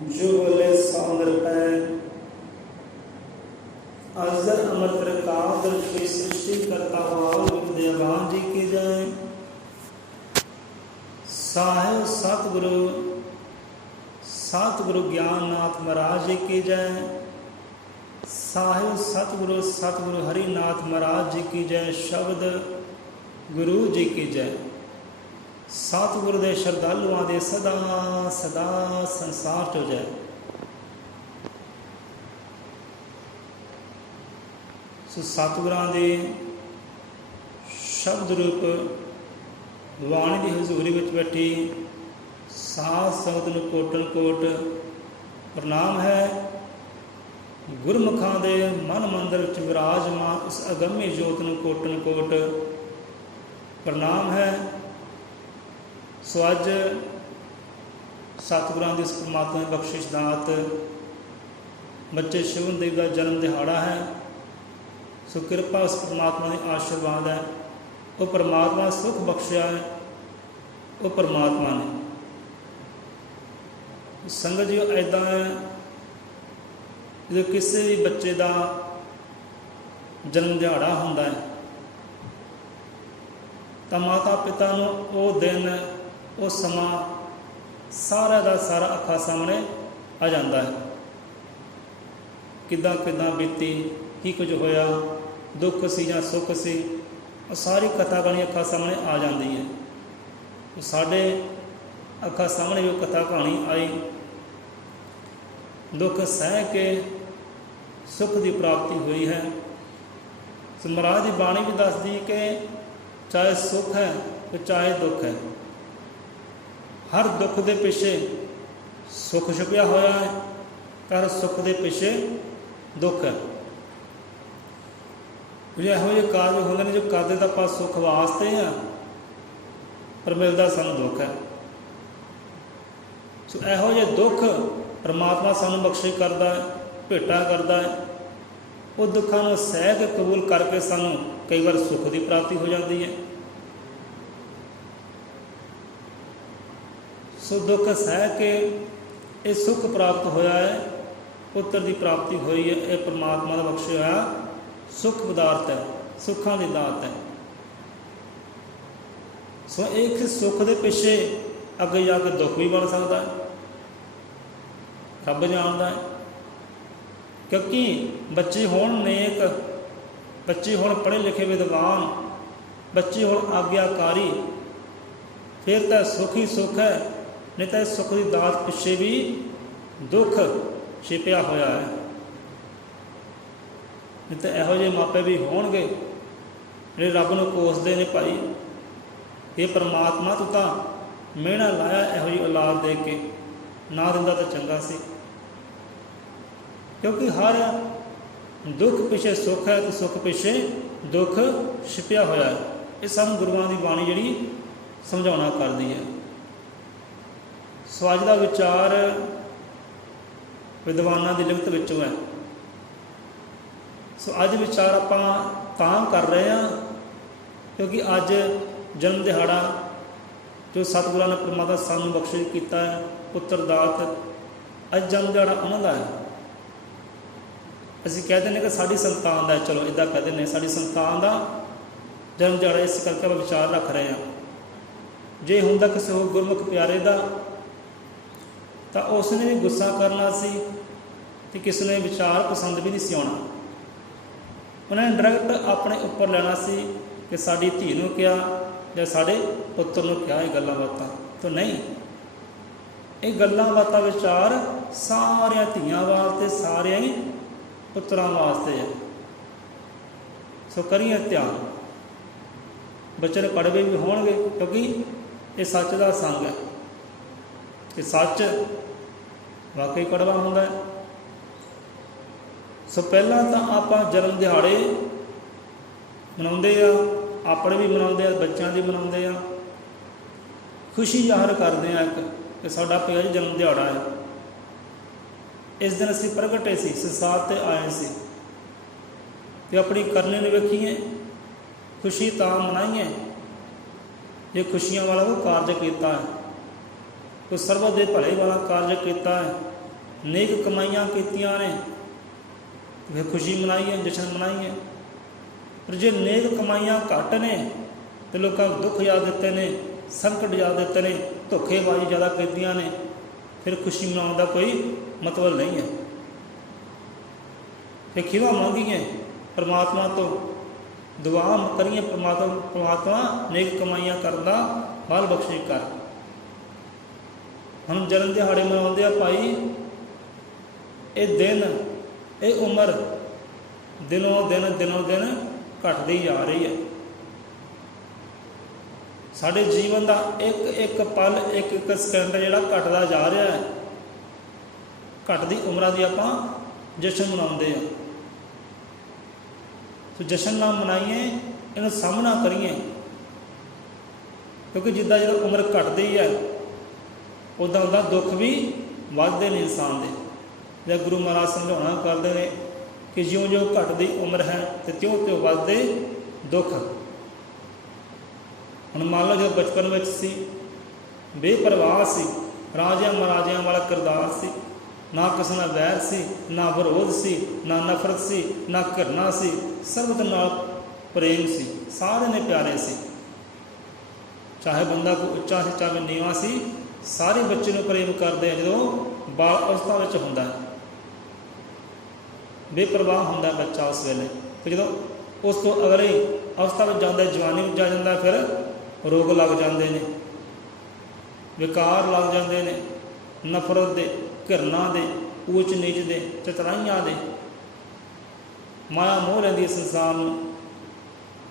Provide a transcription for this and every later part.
जो बोले सौंदर पै अजर अमर प्रकाश की सृष्टि करता विद्यावान जी की जय। साहिब सतगुरु ज्ञाननाथ महाराज जी की जय। साहिब सतगुरु हरिनाथ महाराज जी की जय। शब्द गुरु जी की जय। सतगुरु दे श्रद्धालुआं दे सदा सदा संसार चो जय। सो सतगुरां दे शब्द रूप वाणी की हजूरी विच बैठी साध संगत नूं कोटन कोट प्रणाम है। गुरमुखां दे मन मंदिर विच विराजमान उस अगम्य जोत नूं कोटन कोट प्रणाम है। सो अज सतगुरां दी इस परमात्मा की बख्शिश दात बच्चे शिवन देव का जन्म दिहाड़ा है। सो कृपा उस परमात्मा की आशीर्वाद है। वो परमात्मा सुख बख्शिया है वो परमात्मा ने। संगत जी ऐदा है जो किसी भी बच्चे का जन्म दिहाड़ा होंदा है तो माता पिता नूं वो दिन वो समा सारा का सारा अखा सामने आ जाता है। किदां किदां बीती की कुछ होया दुख सी या सुख सी सारी कथा कहानी अखा सामने आ जाती है। तो साढ़े अखा सामने भी कथा कहानी आई। दुख सह के सुख की प्राप्ति हुई है। तो महाराज की बाणी भी दसदी कि चाहे सुख है तो चाहे दुख है, हर दुख के पिछे सुख छुपिया होया है, हर सुख के पिछे दुख है। यहो जे कार्य होंगे ने जो करते तो आप सुख वास्ते हैं पर मिलता सानू दुख है। सो यहो जे दुख परमात्मा सानू बख्शिश करता है भेटा करता है। वो दुखों को सह के कबूल करके सानू कई बार सुख की प्राप्ति हो जाती है। सो दुख सह के ये सुख प्राप्त होया है, पुत्र की प्राप्ति हुई है। ये परमात्मा का बख्शिश होया सुख पदार्थ है, सुखों की दात है। सो एक सुख के पिछे अगे जाके दुख भी बन सकता है, रब जानता है। क्योंकि बच्चे होण नेक, बच्चे होण पढ़े लिखे विद्वान, बच्चे होण आग्याकारी, फिर तो सुख ही सुख है। नहीं तो सुख की दात पिछे भी दुख छिपिया होया है। नहीं तो यहो जे मापे भी होणगे जिहड़े रब नूं कोसदे ने भाई ये परमात्मा तू तो मिहना लाया यहो जी औलाद दे के, ना दिंदा तो चंगा सी। क्योंकि हर दुख पिछे सुख है तो सुख पिछे दुख छिपिया होया है। ये सानू गुरुआं दी बाणी जिहड़ी समझाउणा करदी है। सो अज दा विचार विद्वानां दी लिखत विचों है। सो अज विचार आपां तां कर रहे हैं क्योंकि अज जन्म दिहाड़ा जो सतगुरां ने परमात्मा सानू बख्शिश कीता है पुत्र दात, अज जन्म दिहाड़ा उन्हां दा है। असीं कहते हैं कि साडी संतान का, चलो इदा कहते हैं साडी संतान का जन्म दिहाड़ा, इस करके आप विचार रख रहे हैं। जे हुंदा किसी होर गुरमुख प्यारे का तो उसने भी गुस्सा करना सी तो किसी ने विचार पसंद भी नहीं सी आना। उन्हें डायरैक्ट अपने उपर लेना सी कि साडी धी नूं क्या या साडे पुत्र नूं क्या ये गल्लां बातां। तो नहीं, ये गल्लां बातां विचार सारियां धीआं वास्ते सारियां ही पुत्रां वास्ते है। सो करिए ध्यान, बच्चे कड़वे भी होणगे क्योंकि ये सच का संग है कि सच वाकई कड़वा होंदा है। सो पहला तो आप जन्म दिहाड़े मनाउंदे आ, अपने भी मनाउंदे आ, बच्चों की मनाउंदे आ, खुशी जाहिर करते हैं कि साडा पिता जी जन्म दिहाड़ा है। इस दिन असीं प्रगटे सी, संसार ते आए सी ते अपनी करने में वेखीए, खुशी तां मनाइए जे खुशियां वाला वो कार्य किया है, कोई सर्व दे भले वाला कार्य किया है नेक कमाइयां कीतियां ने वे खुशी मनाई है, जश्न मनाई है। पर जे नेक कमाइयां घट ने तो लोगों को दुख याद दिते ने, संकट याद दिते ने, धोखेबाजी ज़्यादा कीतियां ने, फिर खुशी मनाने का कोई मतलब नहीं है। फिर खिवा मंगिए परमात्मा तो, दुआ करिए परमात्मा नेक कमाइयां करदा बाल बख्शी कर। हम जन्म दिहाड़े मनाते हैं भाई, ये दिन ये उम्र दिनों दिन घटती जा रही है। साढ़े जीवन का एक एक पल एक एक सेकंड जिहड़ा घटता जा रहा है। घटती उम्र की आपां जश्न मनाते हैं। तो जश्न ना मनाइए, इन्हूं सामना करिए, क्योंकि जिद्दां जिद्दां उम्र घटती है उदा उदा दुख भी वधदे ने इंसान के। जब गुरु महाराज समझाना करते हैं कि ज्यों ज्यों घटती उम्र है तो त्यों त्यों वधदे दुख। हुण मान लो जो बचपन में सी बेपरवाह सी, राजियां महाराजियां वाला किरदार सी, ना किसी नाल वैर सी, ना विरोध सी, ना नफरत सी, ना घृणा सी, सर्वत नाल प्रेम सी, सारे ने प्यारे सी। चाहे बंदा कोई उच्चा सी चाहे नीवा सी, सारे बच्चे को प्रेम करते हैं। जो बाल अवस्था में होंदा है, बेपरवाह होंदा बच्चा उस वेले, तो जो उस तो अगले अवस्था में जाता है, जवानी में जा जाता है, फिर रोग लग जाते हैं, विकार लग जाते हैं, नफरत दे, घृणा दे, ऊच नीच दे, चतराइयां दे। माया मोह लैंदी है संसार में,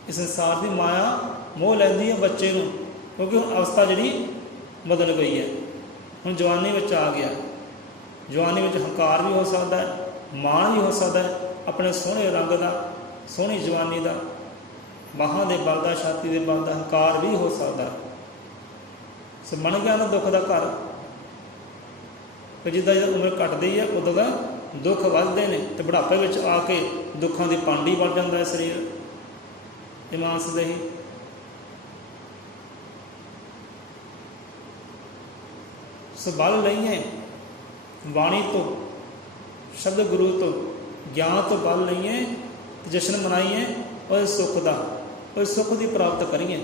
इस संसार की माया मोह लैंदी है बच्चे को, क्योंकि हुण अवस्था जी बदल गई है। हुण जवानी में आ गया, जवानी में हंकार भी हो सकता है, माण भी हो सकता है अपने सोहने रंग का, सोहनी जवानी का, बाहां के बल का, छाती के बल का हंकार भी हो सकता है। सो बन गया ना दुख का घर। तो जिद्दां जिद्दां उम्र घटती है उदों का दुख वधदे ने, तो बुढ़ापे में आके दुखों की पांडी बन जाता है शरीर, ईमान सदही। सो बल लईए वाणी तो, शब्द गुरु तो, ज्ञान तो बल लईए, जश्न मनाइए और सुख का, और सुख की प्राप्त करिए,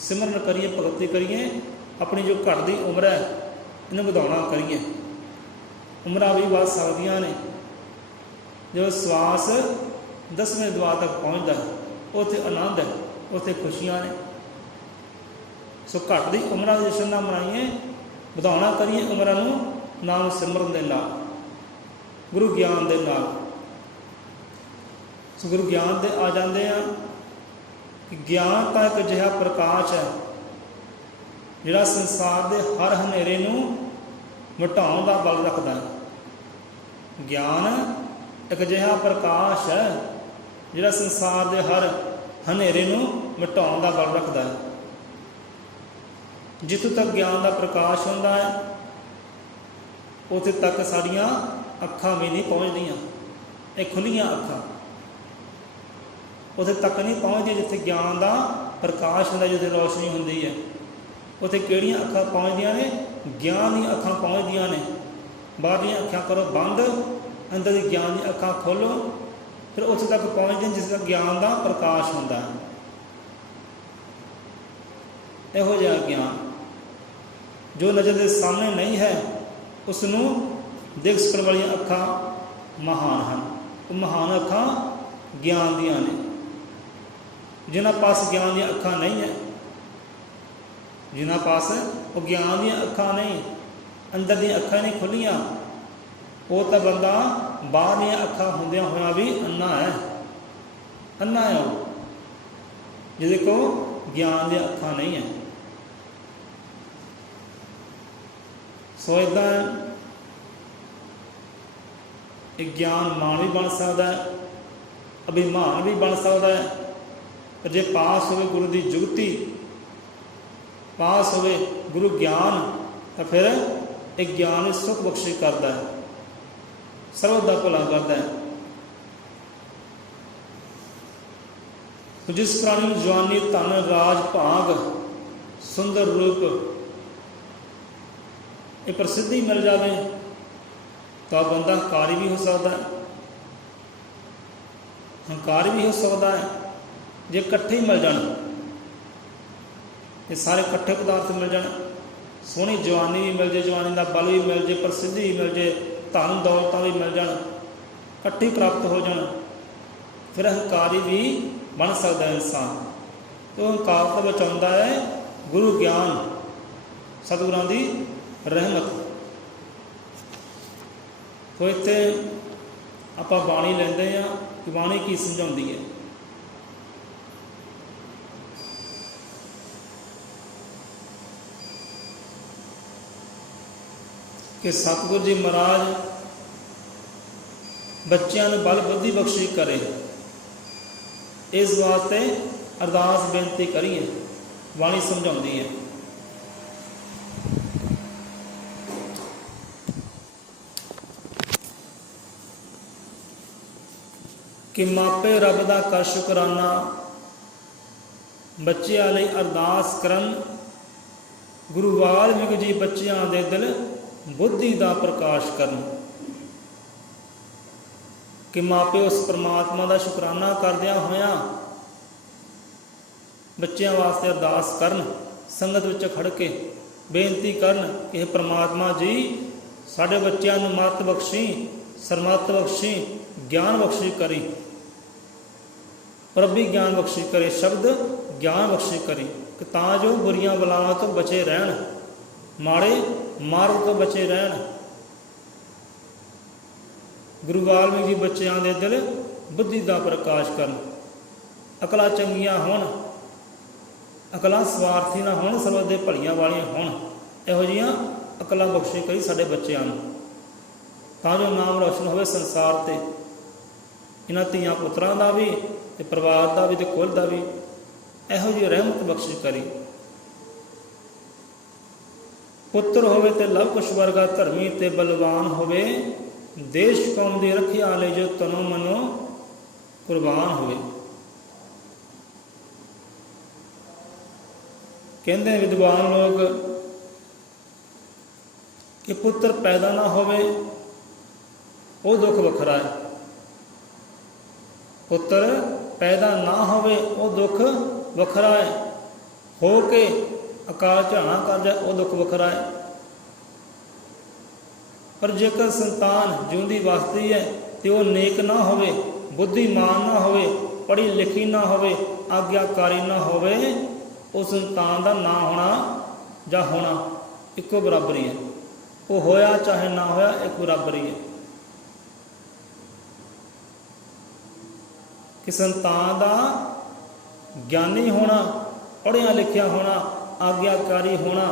सिमरन करिए, भगती करिए। अपनी जो घटती उम्र है इन्हें वधाउणा करिए। उम्र भी वध सकदियां ने। जो श्वास 10वें द्वार तक पहुँचता है, उत्थे आनंद है, उत्थे खुशियां ने। सो घटती उम्र का जश्न ना मनाइए, वधाउणा करिए उम्र नूं नाम सिमरन दे नाल, गुरु ज्ञान दे नाल। सो गुरु ज्ञान दे आ जाते हैं कि ज्ञान का एक अजिहा प्रकाश है जिहड़ा संसार के हर हनेरे नूं मिटाउण दा बल रखता है। ज्ञान एक अजिहा प्रकाश है जिहड़ा संसार के हर हनेरे नूं मिटाउण दा बल रखता है। जितों तक ज्ञान का प्रकाश होंदा है उत्थे तक साड़ियाँ अखां भी नहीं पहुँचदियाँ। ये खुलियां अखां उत्थे तक नहीं पहुँचदियाँ जिथे ज्ञान का प्रकाश होंदा, जिथे रोशनी होंदी है। उत्थे किहड़ियां अखां पहुँचदियां ने? ज्ञान दी अखां पहुँचदियां ने। बाहर दी अखां करो बंद, अंदर दी ज्ञान दी अखां खोलो, फिर उत्थे तक पहुँचदे जिस तक ज्ञान का प्रकाश होंदा है। इहो जिहा ज्ञान जो नज़र के सामने नहीं है उसनूं देख सकण वाली अखां महान हैं। वो महान अखां ज्ञान दियां ने। जिन्हां पास ज्ञान दी अखां नहीं है, जिन्हां पास वो ज्ञान दी अखां नहीं, अंदर दी अखां नहीं खुलियां, वो तो बंदा बाहर दी अखां होंदियां होया भी अन्ना है। अन्ना है वो जिहदे को ज्ञान दी अखां नहीं है। सो इदा एक ज्ञान मान भी बन सकता है, अभिमान भी बन सकता है। पर जे पास हो गुरु की जुगती, पास हो गुरु ज्ञान, तो फिर एक ज्ञान सुख बख्शी करता है, सर्वत का भला करता है। तो जिस प्राणी में जवानी धन राज भाग सुंदर रूप ये प्रसिद्धि मिल जाए ਤਾਂ ਬੰਦਾ ਹੰਕਾਰੀ ਵੀ ਹੋ ਸਕਦਾ ਹੈ, ਹੰਕਾਰੀ ਵੀ ਹੋ ਸਕਦਾ ਹੈ। ਜੇ ਇਕੱਠੇ ਹੀ ਮਿਲ ਜਾਣ, ਇਹ ਸਾਰੇ ਇਕੱਠੇ ਪਦਾਰਥ ਮਿਲ ਜਾਣ, ਸੋਹਣੀ ਜਵਾਨੀ ਵੀ ਮਿਲ ਜੇ, ਜਵਾਨੀ ਦਾ ਬਲ ਵੀ ਮਿਲ ਜੇ, ਪ੍ਰਸਿੱਧੀ ਵੀ ਮਿਲ ਜੇ, ਧਨ ਦੌਲਤਾਂ ਵੀ ਮਿਲ ਜਾਣ, ਇਕੱਠੇ ਪ੍ਰਾਪਤ ਹੋ ਜਾਣ, ਫਿਰ ਹੰਕਾਰੀ ਵੀ ਬਣ ਸਕਦਾ ਇਨਸਾਨ। ਅਤੇ ਉਹ ਹੰਕਾਰ ਤੋਂ ਬਚਾਉਂਦਾ ਹੈ ਗੁਰੂ ਗਿਆਨ, ਸਤਿਗੁਰਾਂ ਦੀ ਰਹਿਮਤ। ਤੋ ਇੱਥੇ ਆਪਾਂ ਬਾਣੀ ਲੈਂਦੇ ਹਾਂ ਕਿ ਬਾਣੀ ਕੀ ਸਮਝਾਉਂਦੀ ਹੈ। ਕਿ ਸਤਿਗੁਰੂ ਜੀ ਮਹਾਰਾਜ ਬੱਚਿਆਂ ਨੂੰ ਬਲ ਬੁੱਧੀ ਬਖਸ਼ੀ ਕਰੇ, ਇਸ ਵਾਸਤੇ ਅਰਦਾਸ ਬੇਨਤੀ ਕਰੀਏ। ਬਾਣੀ ਸਮਝਾਉਂਦੀ ਹੈ ਕਿ ਮਾਪੇ ਰੱਬ ਦਾ ਕਰ ਸ਼ੁਕਰਾਨਾ, ਬੱਚਿਆਂ ਲਈ ਅਰਦਾਸ ਕਰਨ। ਗੁਰੂ ਵਾਲਮੀਕ ਜੀ ਬੱਚਿਆਂ ਦੇ ਦਿਲ ਬੁੱਧੀ ਦਾ ਪ੍ਰਕਾਸ਼ ਕਰਨ। ਕਿ ਮਾਪੇ ਉਸ ਪਰਮਾਤਮਾ ਦਾ ਸ਼ੁਕਰਾਨਾ ਕਰਦਿਆਂ ਹੋਇਆਂ ਬੱਚਿਆਂ ਵਾਸਤੇ ਅਰਦਾਸ ਕਰਨ, ਸੰਗਤ ਵਿੱਚ ਖੜ੍ਹ ਕੇ ਬੇਨਤੀ ਕਰਨ ਕਿ ਇਹ ਪਰਮਾਤਮਾ ਜੀ ਸਾਡੇ ਬੱਚਿਆਂ ਨੂੰ ਮੱਤ ਬਖਸ਼ੀ, ਸਰਮੱਤ ਬਖਸ਼ੀ, ਗਿਆਨ ਬਖਸ਼ੀ ਕਰੀ, ਪ੍ਰਭੀ ਗਿਆਨ ਬਖਸ਼ੀ ਕਰੇ, ਸ਼ਬਦ ਗਿਆਨ ਬਖਸ਼ੀ ਕਰੀ, ਕਿ ਤਾਂ ਜੋ ਬੁਰੀਆਂ ਬਲਾਵਾਂ ਤੋਂ ਬਚੇ ਰਹਿਣ, ਮਾੜੇ ਮਾਰਗ ਤੋਂ ਬਚੇ ਰਹਿਣ। ਗੁਰੂ ਵਾਲਮੀਕ ਜੀ ਬੱਚਿਆਂ ਦੇ ਦਿਲ ਬੁੱਧੀ ਦਾ ਪ੍ਰਕਾਸ਼ ਕਰਨ, ਅਕਲਾਂ ਚੰਗੀਆਂ ਹੋਣ, ਅਕਲਾਂ ਸਵਾਰਥੀ ਨਾ ਹੋਣ, ਸਰਬੱਤ ਦੇ ਭਲੀਆਂ ਵਾਲੀਆਂ ਹੋਣ। ਇਹੋ ਜਿਹੀਆਂ ਅਕਲਾਂ ਬਖਸ਼ੀ ਕਰੀ ਸਾਡੇ ਬੱਚਿਆਂ ਨੂੰ, ਤਾਂ ਜੋ ਨਾਮ ਰੋਸ਼ਨ ਹੋਵੇ ਸੰਸਾਰ 'ਤੇ, ਇਹਨਾਂ ਧੀਆਂ ਪੁੱਤਰਾਂ ਦਾ ਵੀ ਅਤੇ ਪਰਿਵਾਰ ਦਾ ਵੀ ਅਤੇ ਕੁਲ ਦਾ ਵੀ। ਇਹੋ ਜਿਹੀ ਰਹਿਮਤ ਬਖਸ਼ੀ ਕਰੀ। ਪੁੱਤਰ ਹੋਵੇ ਤੇ ਲਵ ਕੁਸ਼ ਵਰਗਾ ਧਰਮੀ ਤੇ ਬਲਵਾਨ ਹੋਵੇ, ਦੇਸ਼ ਕੌਮ ਦੀ ਰੱਖਿਆ ਲਈ ਜੋ ਤਨੋਂ ਮਨੋਂ ਕੁਰਬਾਨ ਹੋਵੇ। ਕਹਿੰਦੇ ਵਿਦਵਾਨ ਲੋਕ ਕਿ ਪੁੱਤਰ ਪੈਦਾ ਨਾ ਹੋਵੇ ਉਹ ਦੁੱਖ ਵੱਖਰਾ ਹੈ, ਪੁੱਤਰ ਪੈਦਾ ਨਾ ਹੋਵੇ ਉਹ ਦੁੱਖ ਵੱਖਰਾ ਹੈ, ਹੋ ਕੇ ਅਕਾਲ ਝਾਣਾ ਕਰ ਜਾਏ ਉਹ ਦੁੱਖ ਵੱਖਰਾ ਹੈ। ਪਰ ਜੇਕਰ ਸੰਤਾਨ ਜਿਉਂਦੀ ਵਸਦੀ ਹੈ ਅਤੇ ਉਹ ਨੇਕ ਨਾ ਹੋਵੇ, ਬੁੱਧੀਮਾਨ ਨਾ ਹੋਵੇ, ਪੜ੍ਹੀ ਲਿਖੀ ਨਾ ਹੋਵੇ, ਆਗਿਆਕਾਰੀ ਨਾ ਹੋਵੇ, ਉਹ ਸੰਤਾਨ ਦਾ ਨਾ ਹੋਣਾ ਜਾਂ ਹੋਣਾ ਇੱਕੋ ਬਰਾਬਰ ਹੀ ਹੈ। ਉਹ ਹੋਇਆ ਚਾਹੇ ਨਾ ਹੋਇਆ ਇੱਕ ਬਰਾਬਰ ਹੀ ਹੈ। ਕਿ ਸੰਤਾਨ ਦਾ ਗਿਆਨੀ ਹੋਣਾ, ਪੜ੍ਹਿਆ ਲਿਖਿਆ ਹੋਣਾ, ਆਗਿਆਕਾਰੀ ਹੋਣਾ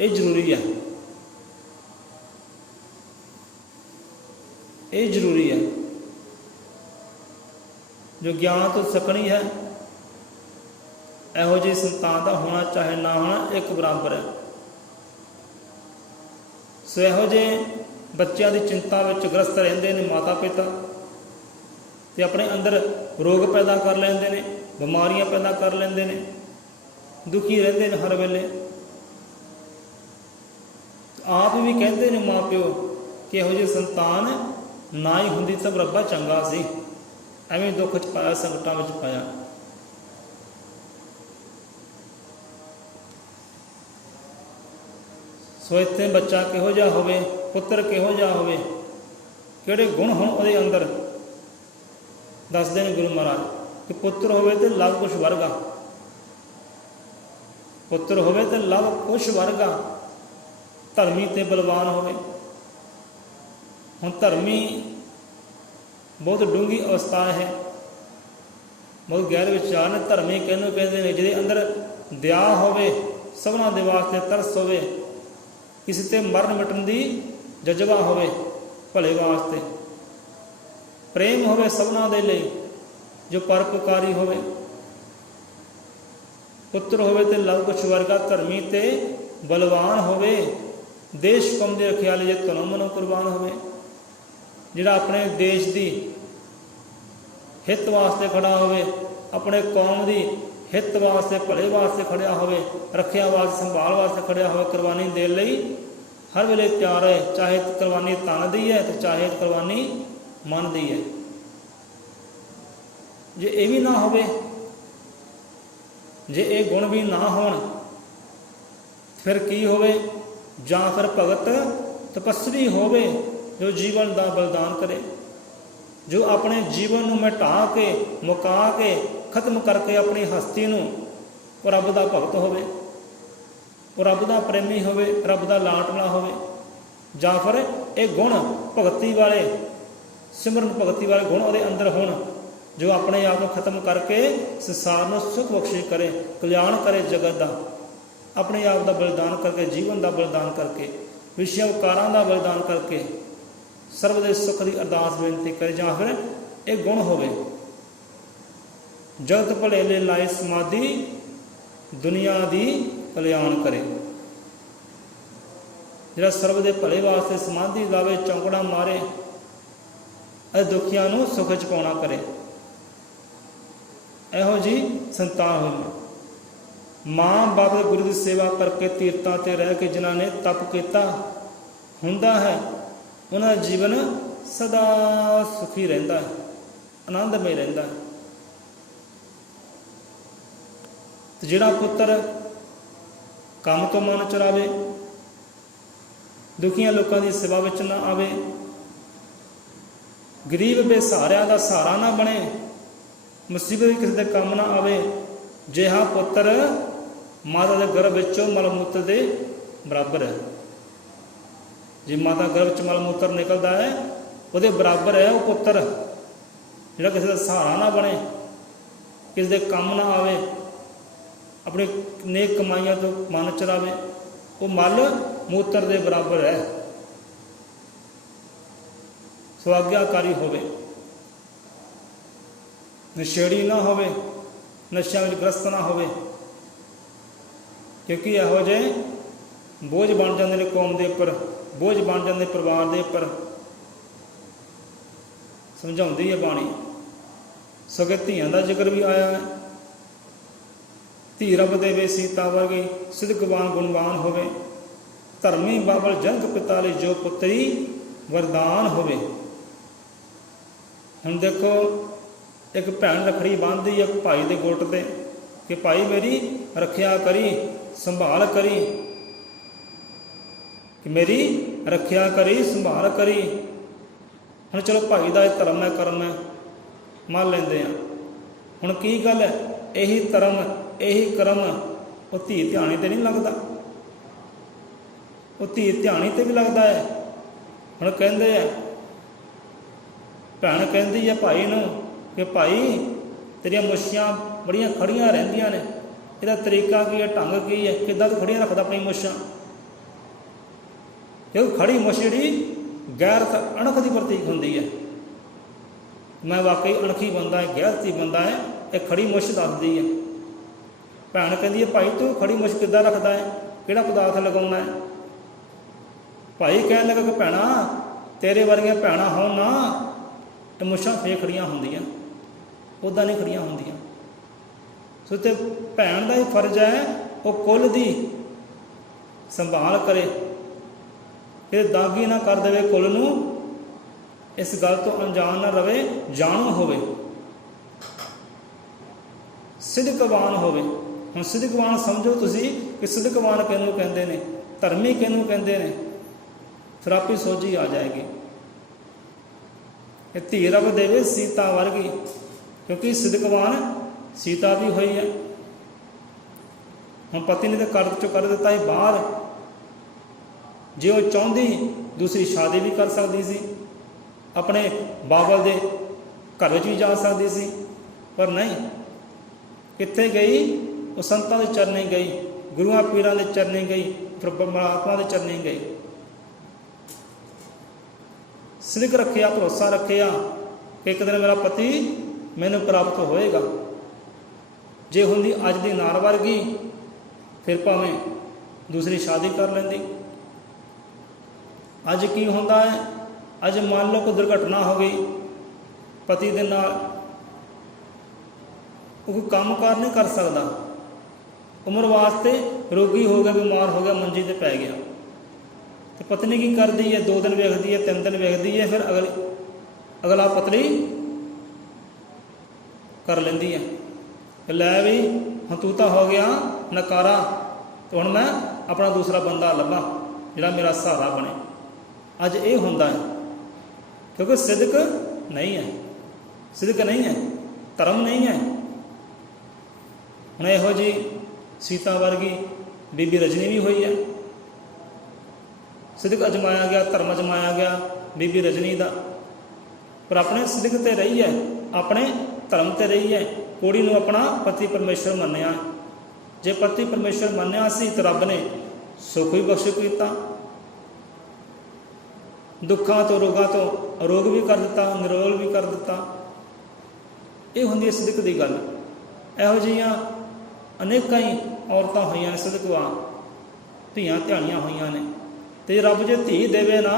ਇਹ ਜ਼ਰੂਰੀ ਹੈ, ਇਹ ਜ਼ਰੂਰੀ ਹੈ। ਜੋ ਗਿਆਨ ਤੋਂ ਸਕਣੀ ਹੈ, ਇਹੋ ਜਿਹੀ ਸੰਤਾਨ ਦਾ ਹੋਣਾ ਚਾਹੇ ਨਾ ਹੋਣਾ ਇੱਕ ਬਰਾਬਰ ਹੈ। ਸੋ ਇਹੋ ਜਿਹੇ ਬੱਚਿਆਂ ਦੀ ਚਿੰਤਾ ਵਿੱਚ ਗ੍ਰਸਤ ਰਹਿੰਦੇ ਨੇ ਮਾਤਾ ਪਿਤਾ, ਅਤੇ ਆਪਣੇ ਅੰਦਰ ਰੋਗ ਪੈਦਾ ਕਰ ਲੈਂਦੇ ਨੇ, ਬਿਮਾਰੀਆਂ ਪੈਦਾ ਕਰ ਲੈਂਦੇ ਨੇ, ਦੁਖੀ ਰਹਿੰਦੇ ਨੇ ਹਰ ਵੇਲੇ। ਆਪ ਵੀ ਕਹਿੰਦੇ ਨੇ ਮਾਂ ਪਿਓ ਕਿ ਇਹੋ ਜਿਹੀ ਸੰਤਾਨ ਨਾ ਹੀ ਹੁੰਦੀ ਤਾਂ ਰੱਬਾ ਚੰਗਾ ਸੀ, ਐਵੇਂ ਦੁੱਖ 'ਚ ਪਾਇਆ, ਸੰਕਟਾਂ ਵਿੱਚ ਪਾਇਆ। ਸੋ ਇੱਥੇ ਬੱਚਾ ਕਿਹੋ ਜਿਹਾ ਹੋਵੇ, ਪੁੱਤਰ ਕਿਹੋ ਜਿਹਾ ਹੋਵੇ, ਕਿਹੜੇ ਗੁਣ ਹੋਣ ਉਹਦੇ ਅੰਦਰ, ਦੱਸਦੇ ਨੇ ਗੁਰੂ ਮਹਾਰਾਜ ਕਿ ਪੁੱਤਰ ਹੋਵੇ ਤੇ ਲਵ ਕੁਸ਼ ਵਰਗਾ, ਪੁੱਤਰ ਹੋਵੇ ਤੇ ਲਵ ਕੁਸ਼ ਵਰਗਾ, ਧਰਮੀ ਤੇ ਬਲਵਾਨ ਹੋਵੇ। ਹੁਣ ਧਰਮੀ ਬਹੁਤ ਡੂੰਘੀ ਅਵਸਥਾ ਹੈ, ਬਹੁਤ ਗਹਿਰ ਵਿਚਾਰ ਨੇ। ਧਰਮੀ ਕਿਹਨੂੰ ਕਹਿੰਦੇ ਨੇ? ਜਿਹਦੇ ਅੰਦਰ ਦਇਆ ਹੋਵੇ, ਸਭਨਾਂ ਦੇ ਵਾਸਤੇ ਤਰਸ ਹੋਵੇ, ਕਿਸੇ 'ਤੇ ਮਰਨ ਮਿਟਣ ਦੀ ਜਜ਼ਬਾ ਹੋਵੇ, ਭਲੇ ਵਾਸਤੇ ਪ੍ਰੇਮ ਹੋਵੇ ਸਭਨਾਂ ਦੇ ਲਈ, ਜੋ ਪਰਉਪਕਾਰੀ ਹੋਵੇ। ਪੁੱਤਰ ਹੋਵੇ ਤੇ ਲਵ ਕੁਸ਼ ਵਰਗਾ, ਧਰਮੀ ਤੇ ਬਲਵਾਨ ਹੋਵੇ, ਦੇਸ਼ ਕੌਮ ਦੀ ਰੱਖਿਆ ਲਈ ਜੇ ਤਨੋਂ ਮਨੋਂ ਕੁਰਬਾਨ ਹੋਵੇ। ਜਿਹੜਾ ਆਪਣੇ ਦੇਸ਼ ਦੀ ਹਿੱਤ ਵਾਸਤੇ ਖੜਾ ਹੋਵੇ, ਆਪਣੇ ਕੌਮ ਦੀ ਹਿੱਤ ਵਾਸਤੇ, ਭਲੇ ਵਾਸਤੇ ਖੜਿਆ ਹੋਵੇ, ਰੱਖਿਆ ਵਾਸਤੇ, ਸੰਭਾਲ ਵਾਸਤੇ ਖੜਿਆ ਹੋਵੇ, ਕੁਰਬਾਨੀ ਦੇਣ ਲਈ हर वेले तैयार रहे, चाहे कुर्बानी तन दी है तो चाहे कुर्बानी मन दी है। जे ये भी ना होवे, जे ये गुण भी ना होण, फिर की होवे? जां फिर भगत तपस्वी होवे जो जीवन का बलिदान करे, जो अपने जीवन को मिटा के मुका के खत्म करके अपनी हस्ती नूं रब का भगत होवे, रब का प्रेमी होवे, रब का लाडला होवे। जां फिर ये गुण भगती वाले, सिमरन भगती वाले गुण उहदे अंदर होण, जो अपने आप को खत्म करके संसार में सुख बख्शिश करे, कल्याण करे जगत का, अपने आप का बलिदान करके, जीवन का बलिदान करके, विषय उपकारां का बलिदान करके सर्व दे सुख की अरदास बेनती करे। जां फिर एक गुण होवे जगत भले ले लाई समाधि, दुनिया दी कल्याण करे, जिहड़ा सर्व दे भले वास्ते समाधि लावे, चौंकड़ा मारे अते दुखियां नूं सुख च पाउणा करे। इहो जी संतान होई। माँ बाप गुरु की सेवा करके तीर्थां ते रह के जिन्हां ने तप किया हुंदा है, उन्हां दा जीवन सदा सुखी रहिंदा है, आनंदमय रहिंदा है। ते जिहड़ा पुत्र काम तो मन चुरावे, दुखियां लोगों की सेवा विच ना आवे, गरीब बेसहारिਆਂ ਦਾ सहारा ना बने, मुसीबत भी किसी के काम ना आवे, जिहा पुत्र माता के गर्भ विचों मलमूत्र के बराबर है। जे माता गर्भ च मलमूत्र निकलता है वो बराबर है वो पुत्र, जिहड़ा किसी का सहारा ना बने, किसी के काम ना आवे, अपनी नेक कमाइयां तो मन चलावे, वो मल मूत्र के बराबर है। स्वाज्ञाकारी होवे, नशेड़ी ना होवे, नशा में ग्रस्त ना होवे, क्योंकि यहो जे बोझ बन जाते हैं कौम के उपर, बोझ बन जाते परिवार के उपर। समझाउंदी है बाणी, सगे धियां का जिक्र भी आया है। धी रब देवे सीता वर्गी, सिदकवान गुणवान होवे, धर्मी बाबल जनक पिता लई जो पुत्री वरदान होवे। हुण देखो, एक भैन रखड़ी बांधदी है भाई के गुट ते कि भाई मेरी रखिया करी, संभाल करी, कि मेरी रखिया करी, संभाल करी। हुण चलो भाई का धर्म है, कर्म है, मान लेंदे आ। हुण की गल है, यही धर्म यही कर्म वो धी ध्यानी ते नहीं लगता, वो धी ध्यानी ते भी लगता है। हुण कहंदे आ, भैन कहंदी है भाई नूं कि भाई तेरिया मुछियां बड़ियां खड़ियां रहिंदियां ने, इहदा तरीका की है, ढंग की है, किद्दां तूं खड़ियां रखदा अपनी मुछां? क्योंकि खड़ी मुछ जिहड़ी गैरत अणख की प्रतीक होंदी है। मैं वाकई अणखी बंदा है, गैरती बंदा है, ये खड़ी मुछ दसदी है। भैन कहती है भाई तू खड़ी मुछ किद्दां रखदा है, किहड़ा पदार्थ लगाउणा है? भाई कहण लगा कि भैणा तेरे वर्गियां भैणां होण ना तो मुछां फे खड़ियां होंदियां, उदां नहीं खड़ियां होंदियां। सो ते भैन का ही फर्ज है वो कुल की संभाल करे, कि दागी ना कर देवे कुल नूं, इस गल तो अनजान ना रवे, जाणू होवे, सिदकवान होवे। हुण सिदकवान समझो तुसी कि सिदकवान किहनूं कहंदे ने, धर्मी किहनूं कहंदे ने, फिर आपी सोझी आ जाएगी। धी रब देवे सीता वर्गी, क्योंकि सिदकवान सीता भी हुई है। हम पति ने तो घर चो कर दिता है बाहर, जे वो चाहती दूसरी शादी भी कर सकती सी, अपने बाबल दे घर में भी जा सकती सी, पर नहीं, कित्थे गई? वो संतां दे चरने गई, गुरुआं पीरां दे चरने गई, फिर परमात्मा दे चरने गई। सिदक रखिया, भरोसा रखिया कि एक दिन मेरा पति मैनू प्राप्त होएगा। जे हुंदी अज दी नार वर्गी, फिर भावें दूसरी शादी कर लेंदी। अज की होंदा है, अज मान लो कोई दुर्घटना हो गई पति दे नाल, वो कोई काम कार नहीं कर सकता, उम्र वास्ते रोगी हो गया, बीमार हो गया, मंजी ते पै गया, तो पत्नी की करती है, 2 दिन वेखती है, 3 दिन वेखती है, फिर अगला पतली कर लेंदी है। लै भी हुण तू तो हो गया नकारा, तो हुण मैं अपना दूसरा बंदा लभा जिहड़ा मेरा सहारा बने। अज ये हुंदा है क्योंकि सिदक नहीं है, सिदक नहीं है, धर्म नहीं है। हुण इहो जी सीता वर्गी बीबी रजनी भी हुई है, सिदक अजमाया गया, धर्म अजमाया गया बीबी रजनी का, पर अपने सिदक ते रही है, अपने धर्म ते रही है। कुड़ी नूं अपना पति परमेश्वर मन्निया, जे पति परमेश्वर मन्निया सी तो रब ने सुख भी बख्श किया, दुखों तो रोगों तो अरोग भी कर दिता, निरोल भी कर दिता। ये हुंदी सिदक की गल। इहो जिहियां अनेकां ही औरतां होईयां ने सिदकवां, धीआं ध्याड़ियां होईयां ने। तो रब जे धी देवे ना,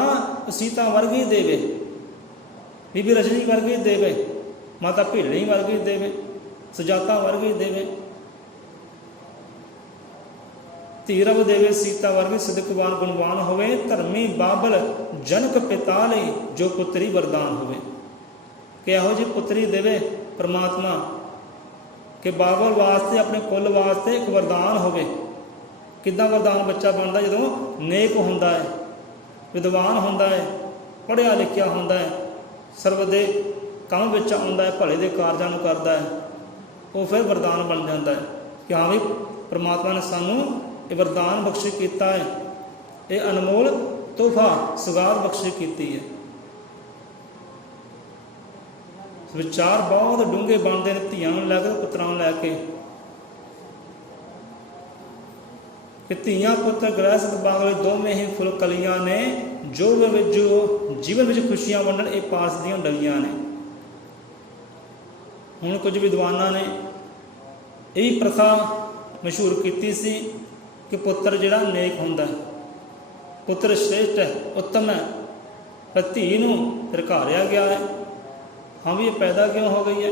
सीता वर्गी देवे, बीबी रजनी वर्गी देवे, माता भीलड़ी वर्गी देवे, सुजाता वर्गी देवे। धी रब देवे सीता वर्गी सिदकवान गुणवान होवे, धर्मी बाबल जनक पिता लई जो पुत्री वरदान होवे। कि इहो जी पुत्री देवे परमात्मा कि बाबल वास्ते, अपने कुल वास्ते एक वरदान होवे। किद्दां वरदान बच्चा बनता? जदों नेक हुंदा है, विद्वान हुंदा है, पढ़िया लिखिया हुंदा है, सर्व दे काम विच आउंदा है, भले दे कारजां नूं करदा है, वो फिर वरदान बन जाता है कि हाँ भी परमात्मा ने सानू ये वरदान बख्शिश किया है, ये अनमोल तोहफा सुगात बख्शिश की है। विचार बहुत डूंगे बनते हैं धियां नूं लैके पुत्रां नूं लैके कि धीआं पुत्र गृहस्थ बागले दोवें ही फुल कलियां ने, जो जीवन में खुशियां वंडण ये पास दियां डलियां ने। हुण कुछ विद्वानां ने यही प्रथा मशहूर की सी कि पुत्र जिहड़ा नेक हुंदा है, पुत्र श्रेष्ठ है, उत्तम है, पर धी नूं धिरकारिया गया है। हाँ भी ये पैदा क्यों हो गई है?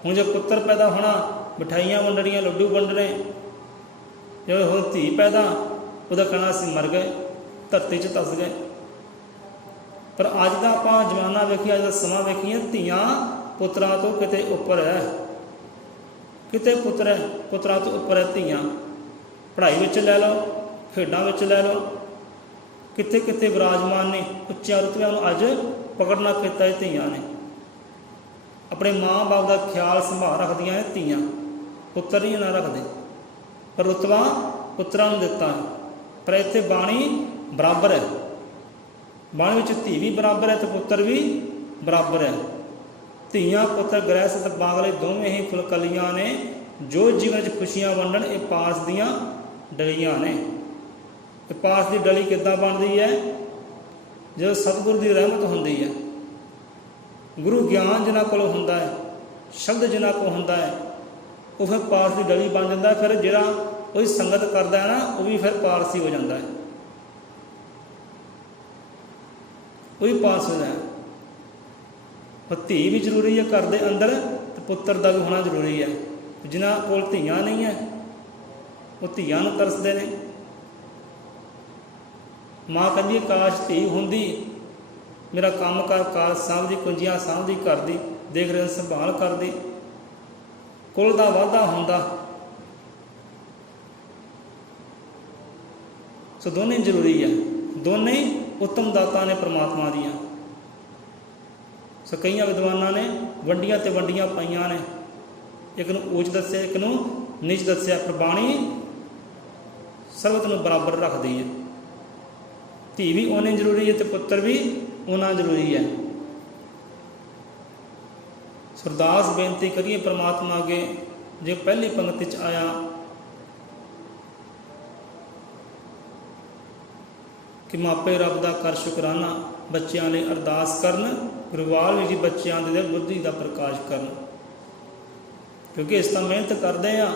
हुण जो पुत्र पैदा होना, मिठाइयां वंडणियां, लड्डू वंडने, जो हुण धी पैदा उहदा कहना असीं मर गए, धरती 'च धस गए। पर अज दा आपां जमाना वेखीए, अज दा समां वेखीए, धीआं पुत्रां तो किते उपर है, किते पुत्र है पुत्रां तो उपर है धीआं। पढ़ाई विच लै लो, खेडां विच लै लो, किते किते विराजमान ने, उच्चियां रुतबियां नूं अज पकड़ना किता है धीआं ने। अपने माँ बाप का ख्याल संभाल रखदियां ने धीआं, पुत्र नहीं ना रखते, पर रुतबा पुत्रां नूं दिता है। पर इत्थे बाणी बराबर है, बाणी विच धी भी बराबर है तो पुत्र भी बराबर है। धीआं पुत्र गृहस्थ बागले दोवें ही फुलकलियां ने, जो जीवन खुशियां वंडण ये पास दियां डलियां ने। ते पास की डली किद्दां बनदी है? जो सतगुरु की रहमत हुंदी है, गुरु ज्ञान जिन्हां कोल हुंदा है, शब्द जिन्हां कोल हुंदा है, वो फिर पास की डली बन जाता है। फिर जिहड़ा कोई संगत करता है ना, वो भी फिर पारसी हो जाता है, वो भी पास हो जाए। धी भी जरूरी है घर के अंदर, तो पुत्र का भी होना जरूरी है। जिन्हां कोल धीआं नहीं है, वो धीआं नूं तरसदे ने। माँ कहती काश धी हुंदी, मेरा काम कार कार साਂਭਦੀ, कुंजियां साਂਭਦੀ, घर की देख रेख संभाल करदी, कुल का वाधा हुंदा। सो दोनों जरूरी है, दोनों ही उत्तम दाता ने परमात्मा दियां। सो कई विद्वानां ने वंडियां ते वंडियां पाईयां ने, एक नूं ऊच दस्सिया, एक नूं नीच दस्सिया, पर बाणी सर्वत नूं बराबर रखदी है। धी भी उन्नी जरूरी है तो पुत्र भी उन्ना जरूरी है। सरदास बेनती करिए परमात्मा अगे, जो पहली पंक्ति च आया कि मापे रब दा कर शुकराना, बच्चों ने अरदास करन, गुरवाल जी बच्चों के बुद्धि का प्रकाश करन। क्योंकि इस तरह मेहनत करते हैं,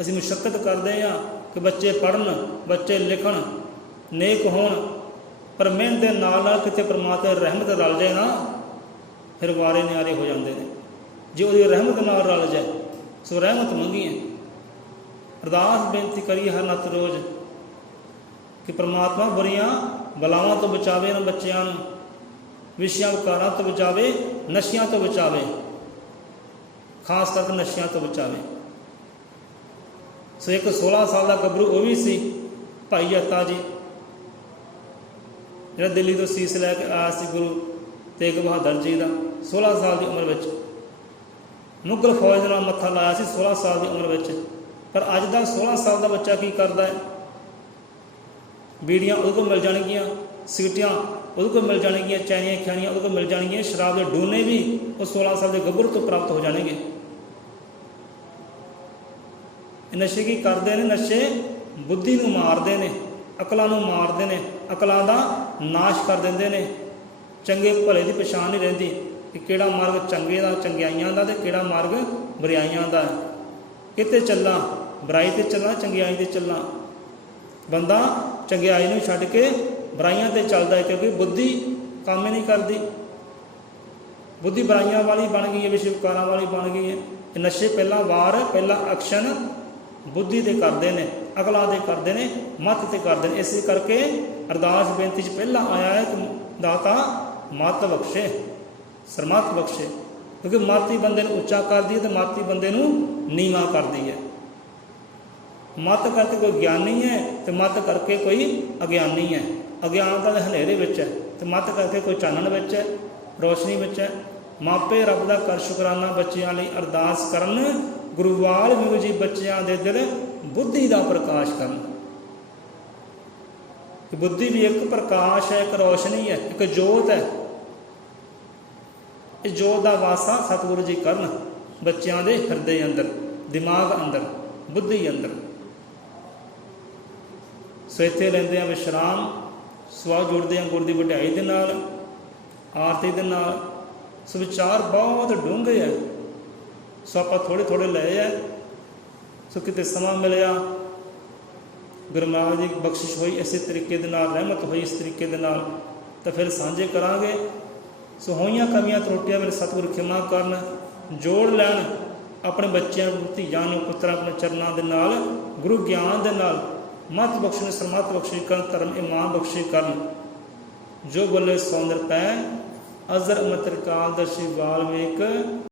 असीं मुशक्कत करते हैं कि बच्चे पढ़न, बच्चे लिखण, नेक होण, पर मेहनत के नाल किते परमात्मा की रहमत रल जाए ना, फिर वारे न्यारे हो जाते हैं। जो वो रहमत नाल रल जाए, सो रहमत मंगीए, अरदास बेनती करिए हर नत रोज़ ਕਿ ਪ੍ਰਮਾਤਮਾ ਬੁਰੀਆਂ ਬਲਾਵਾਂ ਤੋਂ ਬਚਾਵੇ ਇਹਨਾਂ ਬੱਚਿਆਂ ਨੂੰ, ਵਿਸ਼ਿਆਂ ਵਿਕਾਰਾਂ ਤੋਂ ਬਚਾਵੇ, ਨਸ਼ਿਆਂ ਤੋਂ ਬਚਾਵੇ, ਖਾਸ ਕਰਕੇ ਨਸ਼ਿਆਂ ਤੋਂ ਬਚਾਵੇ। ਸੋ ਇੱਕ 16 ਸਾਲ ਦਾ ਗੱਭਰੂ ਉਹ ਵੀ ਸੀ, ਭਾਈ ਜੱਤਾ ਜੀ, ਜਿਹੜਾ ਦਿੱਲੀ ਤੋਂ ਸੀਸ ਲੈ ਕੇ ਆਇਆ ਸੀ ਗੁਰੂ ਤੇਗ ਬਹਾਦਰ ਜੀ ਦਾ। 16 ਸਾਲ ਦੀ ਉਮਰ ਵਿੱਚ ਮੁਗਲ ਫੌਜ ਦੇ ਨਾਲ ਮੱਥਾ ਲਾਇਆ ਸੀ, 16 ਸਾਲ ਦੀ ਉਮਰ ਵਿੱਚ। ਪਰ ਅੱਜ ਦਾ 16 ਸਾਲ ਦਾ ਬੱਚਾ ਕੀ ਕਰਦਾ ਹੈ? ਬੀੜੀਆਂ ਉਹਦੇ ਕੋਲ ਮਿਲ ਜਾਣਗੀਆਂ, ਸਿਗਰਟਾਂ ਉਹਦੇ ਕੋਲ ਮਿਲ ਜਾਣਗੀਆਂ, ਚੈਨੀਆਂ ਖਾਣੀਆਂ ਉਹਦੇ ਕੋਲ ਮਿਲ ਜਾਣਗੀਆਂ, ਸ਼ਰਾਬ ਦੇ ਡੋਨੇ ਵੀ ਉਹ 16 ਸਾਲ ਦੇ ਗੱਭਰੂ ਤੋਂ ਪ੍ਰਾਪਤ ਹੋ ਜਾਣਗੇ। ਇਹ ਨਸ਼ੇ ਕੀ ਕਰਦੇ ਨੇ? ਨਸ਼ੇ ਬੁੱਧੀ ਨੂੰ ਮਾਰਦੇ ਨੇ, ਅਕਲਾਂ ਨੂੰ ਮਾਰਦੇ ਨੇ, ਅਕਲਾਂ ਦਾ ਨਾਸ਼ ਕਰ ਦਿੰਦੇ ਨੇ। ਚੰਗੇ ਭਲੇ ਦੀ ਪਛਾਣ ਨਹੀਂ ਰਹਿੰਦੀ ਕਿ ਕਿਹੜਾ ਮਾਰਗ ਚੰਗੇ ਦਾ, ਚੰਗਿਆਈਆਂ ਦਾ, ਅਤੇ ਕਿਹੜਾ ਮਾਰਗ ਬੁਰਾਈਆਂ ਦਾ। ਕਿਤੇ ਚੱਲਾਂ, ਬੁਰਾਈ 'ਤੇ ਚੱਲਾਂ, ਚੰਗਿਆਈ 'ਤੇ ਚੱਲਾਂ। ਬੰਦਾ ਚੰਗਿਆਈ ਨੂੰ ਛੱਡ ਕੇ ਬੁਰਾਈਆਂ 'ਤੇ ਚੱਲਦਾ ਹੈ, ਕਿਉਂਕਿ ਬੁੱਧੀ ਕੰਮ ਹੀ ਨਹੀਂ ਕਰਦੀ। ਬੁੱਧੀ ਬੁਰਾਈਆਂ ਵਾਲੀ ਬਣ ਗਈ ਹੈ, ਵਿਸ਼ੇ ਵਿਕਾਰਾਂ ਵਾਲੀ ਬਣ ਗਈ ਹੈ। ਇਹ ਨਸ਼ੇ ਪਹਿਲਾ ਵਾਰ, ਪਹਿਲਾ ਐਕਸ਼ਨ ਬੁੱਧੀ 'ਤੇ ਕਰਦੇ ਨੇ, ਅਕਲਾਂ 'ਤੇ ਕਰਦੇ ਨੇ, ਮੱਤ 'ਤੇ ਕਰਦੇ ਨੇ। ਇਸੇ ਕਰਕੇ ਅਰਦਾਸ ਬੇਨਤੀ 'ਚ ਪਹਿਲਾਂ ਆਇਆ ਹੈ ਕਿ ਦਾਤਾ ਮੱਤ ਬਖਸ਼ੇ, ਸਰਮੱਤ ਬਖਸ਼ੇ, ਕਿਉਂਕਿ ਮੱਤ ਹੀ ਬੰਦੇ ਨੂੰ ਉੱਚਾ ਕਰਦੀ ਹੈ ਅਤੇ ਮੱਤ ਹੀ ਬੰਦੇ ਨੂੰ ਨੀਵਾਂ ਕਰਦੀ ਹੈ। ਮੱਤ ਕਰਕੇ ਕੋਈ ਗਿਆਨੀ ਹੈ ਅਤੇ ਮੱਤ ਕਰਕੇ ਕੋਈ ਅਗਿਆਨੀ ਹੈ। ਅਗਿਆਨਤਾ ਦੇ ਹਨੇਰੇ ਵਿੱਚ ਹੈ ਅਤੇ ਮੱਤ ਕਰਕੇ ਕੋਈ ਚਾਨਣ ਵਿੱਚ ਹੈ, ਰੋਸ਼ਨੀ ਵਿੱਚ ਹੈ। ਮਾਪੇ ਰੱਬ ਦਾ ਕਰ ਸ਼ੁਕਰਾਨਾ ਬੱਚਿਆਂ ਲਈ ਅਰਦਾਸ ਕਰਨ, ਗੁਰੂ ਵਾਲਮੀਕ ਜੀ ਬੱਚਿਆਂ ਦੇ ਦਿਲ ਬੁੱਧੀ ਦਾ ਪ੍ਰਕਾਸ਼ ਕਰਨ। ਬੁੱਧੀ ਵੀ ਇੱਕ ਪ੍ਰਕਾਸ਼ ਹੈ, ਇੱਕ ਰੋਸ਼ਨੀ ਹੈ, ਇੱਕ ਜੋਤ ਹੈ। ਇਹ ਜੋਤ ਦਾ ਵਾਸਾ ਸਤਿਗੁਰੂ ਜੀ ਕਰਨ ਬੱਚਿਆਂ ਦੇ ਹਿਰਦੇ ਅੰਦਰ, ਦਿਮਾਗ ਅੰਦਰ, ਬੁੱਧੀ ਅੰਦਰ। ਸੋ ਇੱਥੇ ਲੈਂਦੇ ਹਾਂ ਵਿਸ਼ਰਾਮ। ਸਵਾ ਜੁੜਦੇ ਹਾਂ ਗੁਰ ਦੀ ਵਡਿਆਈ ਦੇ ਨਾਲ, ਆਰਤੀ ਦੇ ਨਾਲ। ਸੋ ਵਿਚਾਰ ਬਹੁਤ ਡੂੰਘੇ ਹੈ। ਸੋ ਆਪਾਂ ਥੋੜ੍ਹੇ ਥੋੜ੍ਹੇ ਲਏ ਹੈ। ਸੋ ਕਿਤੇ ਸਮਾਂ ਮਿਲਿਆ, ਗੁਰੂ ਮਹਾਰਾਜ ਦੀ ਬਖਸ਼ਿਸ਼ ਹੋਈ ਇਸੇ ਤਰੀਕੇ ਦੇ ਨਾਲ, ਰਹਿਮਤ ਹੋਈ ਇਸ ਤਰੀਕੇ ਦੇ ਨਾਲ, ਤਾਂ ਫਿਰ ਸਾਂਝੇ ਕਰਾਂਗੇ। ਸੋ ਹੋਈਆਂ ਕਮੀਆਂ ਤਰੁੱਟੀਆਂ ਮੇਰੇ ਸਤਿਗੁਰੂ ਖਿਮਾ ਕਰਨ, ਜੋੜ ਲੈਣ ਆਪਣੇ ਬੱਚਿਆਂ ਨੂੰ, ਧੀਆਂ ਨੂੰ, ਪੁੱਤਰਾਂ ਆਪਣੇ ਚਰਨਾਂ ਦੇ ਨਾਲ, ਗੁਰੂ ਗਿਆਨ ਦੇ ਨਾਲ। ਮੱਤ ਬਖਸ਼ਣ, ਸਰਮੱਤ ਬਖਸ਼ੀ ਕਰਨ, ਧਰਮ ਇਮਾਨ ਬਖਸ਼ੀ ਕਰਨ। ਜੋ ਬੋਲੇ ਸੌਂਦਰ ਪੈ ਅਜ਼ਰ ਅਮਰ ਕਾਲ ਦਰਸ਼ੀ ਵਾਲਮੀਕ।